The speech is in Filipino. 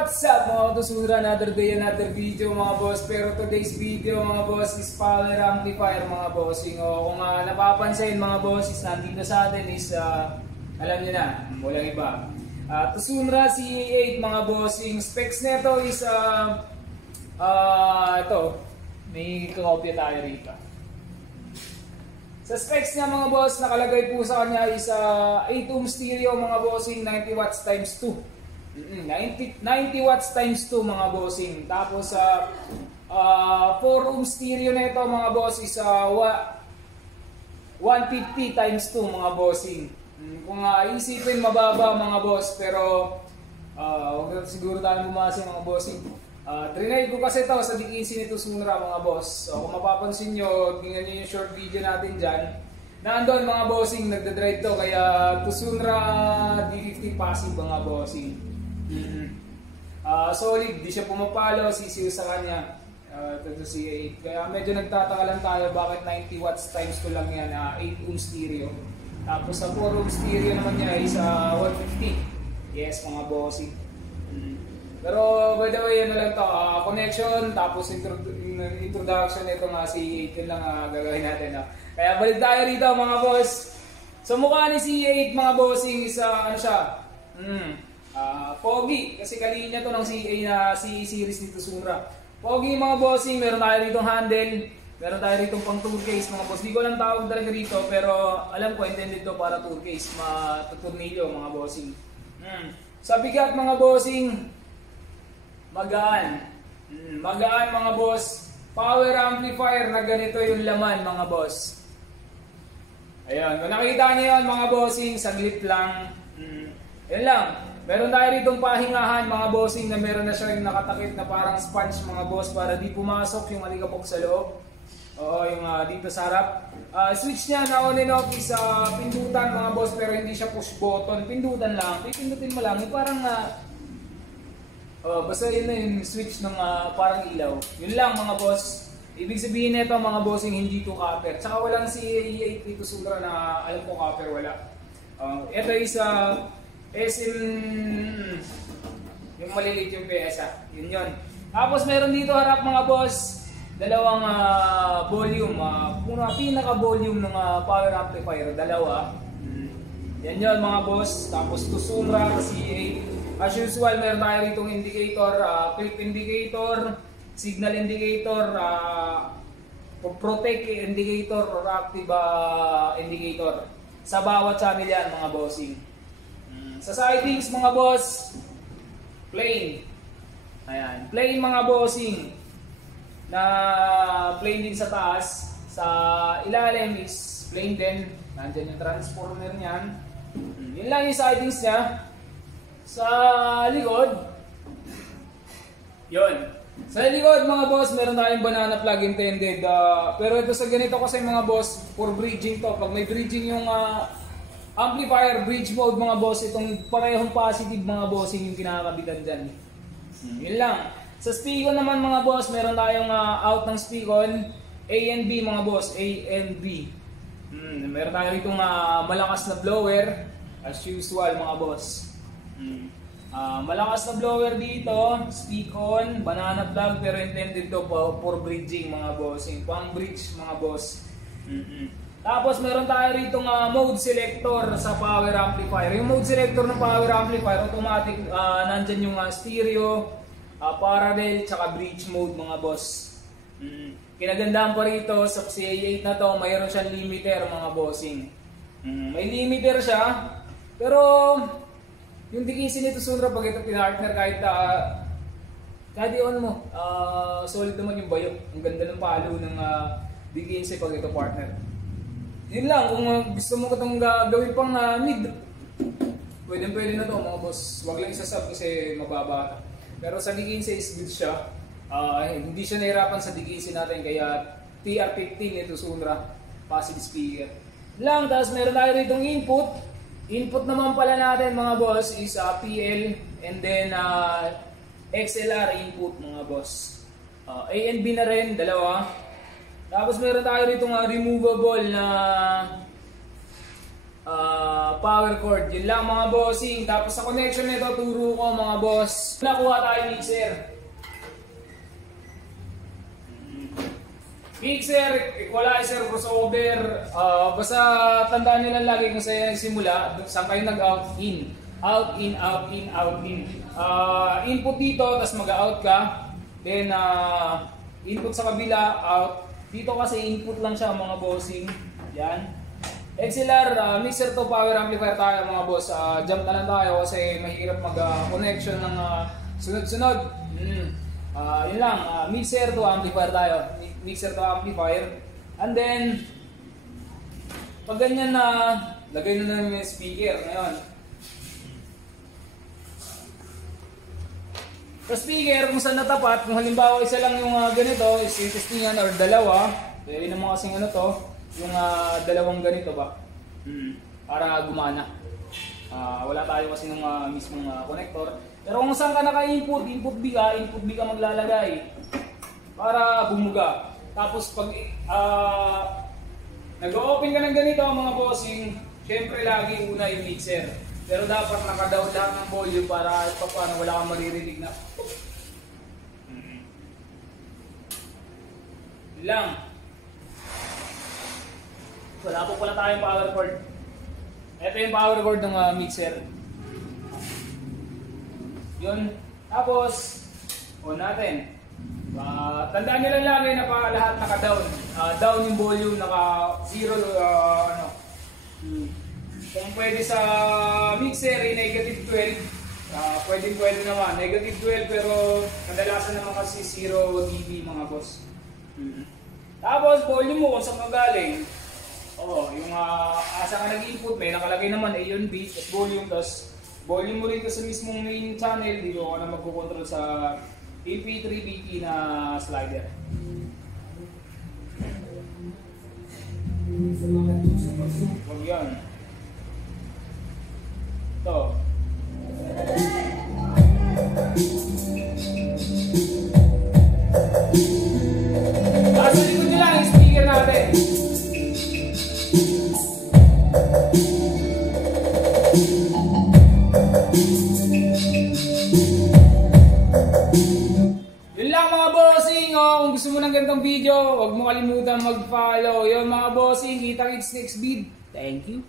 What's up mga tusura, another day, another video mga boss. Pero today's video mga boss is power amplifier mga bossing. O kung napapansin mga boss is nandito sa atin is alam nyo na, walang iba. Tusunra CA8 mga bossing. Specs nito is ito, may kakopya tayo rito. Sa specs niya mga boss, nakalagay po sa kanya is 8 ohm stereo mga bossing, 90 watts times 2. 90 watts times 2 mga bossing. Tapos 4 ohm stereo na ito mga boss is 150 times 2 mga bossing. Kung isipin mababa mga boss, pero huwag na siguro tayo bumasa mga bossing. Trinay ko kasi ito sa DKC nito Sunra mga boss. So kung mapapansin nyo, tingnan nyo yung short video natin dyan. Nandun mga bossing, nagdadrive to, kaya Tusunra D50 passive mga bossing. Solid, di siya pumapalo, sisiw sa kanya. Ito CA8. Kaya medyo nagtataka lang tayo bakit 90 watts times 2 lang yan, 8 ohm stereo. Tapos sa 4 ohm stereo naman niya is 150. Yes mga bossing. Pero by the way, ano lang to, connection, tapos introduction nito nga si 8 yun lang gagawin natin. Kaya balik tayo rito mga boss. Sa mukha ni CA8 mga bossing is ano siya? Pogi, kasi kalinya to ng CA na CA series nito Sunra. Pogi mga bossing, meron tayo rito handle, meron tayo rito pang tour case mga boss. Di ko lang tawag talaga rito, pero alam ko intended to para tour case, matuturnilyo mga bossing. Sa bigat mga bossing, magaan. Magaan mga boss. Power amplifier na ganito yung laman mga boss. Ayan, kung nakita niyo yun mga bossing, saglit lang. Yan lang. Meron tayo ritong pahingahan mga bossing na meron na siya yung nakatakip na parang sponge mga boss para di pumasok yung alikabok sa loob. Oo, yung dito sa harap. Switch niya na on and off is pindutan mga boss, pero hindi siya push button. Pindutan lang. Pipindutin mo lang. Yung parang basta yun na yung switch ng parang ilaw. Yun lang mga boss. Ibig sabihin nito mga bossing, hindi to copper. Tsaka walang CA8 dito Sunra na alam ko copper, wala. Ito is SM, yung maliliit yung PSA. Yun yun. Tapos meron dito harap mga boss, dalawang volume. Pinaka-volume ng power amplifier, dalawa. Yan yun mga boss. Tapos Tusunra CA8. As usual, meron tayo ritong indicator, flip indicator, signal indicator, protect indicator or active indicator. Sa bawat channel yan mga bossing. Sa sidings mga boss, plain. Ayan, plain mga bossing. Na plain din sa taas. Sa ilalim is plain din. Nandyan yung transformer niyan. Yun lang yung sidings niya. Sa likod, yun. Sa likod mga boss, meron tayong banana plug intended. Pero ito sa ganito kasi mga boss, for bridging to. Pag may bridging yung amplifier, bridge mode mga boss, itong parehong positive mga bossing yung kinakabitan dyan. Yun lang. Sa speakon naman mga boss, meron tayong out ng speakon, A and B mga boss, A and B. Meron tayo itong malakas na blower, as usual mga boss. Malakas na blower dito, speakon, banana plug, pero intended to for bridging mga bossing, pang bridge mga boss. Tapos meron tayo rito mode selector sa power amplifier. Yung mode selector ng power amplifier, automatic nandyan yung stereo, parallel, tsaka bridge mode mga boss. Kinagandaan pa rito sa CA8 na to, mayroon siyang limiter mga bossing. May limiter siya, pero yung DKC nito Sunra, pag ito pinartner kahit i-on mo, solid naman yung bayo. Ang ganda ng palo ng DKC pag ito partner. Yun lang, kung gusto mo itong gawin pang mid, pwede na to mga boss. Huwag lang isasab kasi mababa. Pero sa DKC is good siya. Hindi siya nahirapan sa DKC natin, kaya TR15 ito Sunra, passive speaker. Lang, tapos meron tayo ritong input. Input naman pala natin mga boss is PL and then XLR input mga boss. A and B na rin, dalawa. Tapos meron tayo rito removable na power cord. Yun lang mga bossing. Tapos sa connection nito, turo ko mga boss. Nakuha tayo mixer. Mixer, equalizer, crossover. Basta tandaan nyo lang lagi kung saan simula, saan kayo nag-out, in. Out, in, out, in, out, in. Input dito, tapos mag-out ka. Then, input sa kabila, out. Dito kasi input lang siya mga bossing. Yan. XLR, mixer to power amplifier tayo mga boss. Jump na lang tayo kasi mahirap mag-connection ng sunod-sunod. Yun lang, mixer to amplifier tayo. Mixer to amplifier. And then, pag ganyan na, lagay na namin yung speaker ngayon. Sa speaker, kung saan natapat, kung halimbawa isa lang yung ganito, testingan or dalawa, pwede naman kasing ano to, yung dalawang ganito ba, para gumana. Wala tayo kasi ng mismong connector. Pero kung saan ka naka-input, input B ka maglalagay para bumuga. Tapos pag nag-open ka ng ganito mga bossing, syempre lagi una yung mixer. Pero dapat naka-down lahat ng volume para paano wala kang maririnig na. Yun lang. Wala po pala tayong power cord. Ito yung power cord ng mixer. Yun. Tapos, on natin. Tandaan nyo lang lagi na lahat naka-down. Down yung volume, naka-zero, Kung pwede sa mixer, negative 12. Pwede naman. Negative 12 pero kadalasan naman kasi 0 dB mga boss. Tapos, volume mo kung saan magaling. Yung asa ka nag-input, may nakalagay naman A and B, tapos volume, tapos volume mo rin sa mismong main channel, dito ka na magkukontrol sa AP3BP na slider. Huwag yan. Ito. Nasa likod nyo lang yung speaker natin. Yun lang mga bossing. Kung gusto mo ng ganitong video, huwag mo kalimutan mag-follow. Yun mga bossing, kita-kits next vid. Thank you.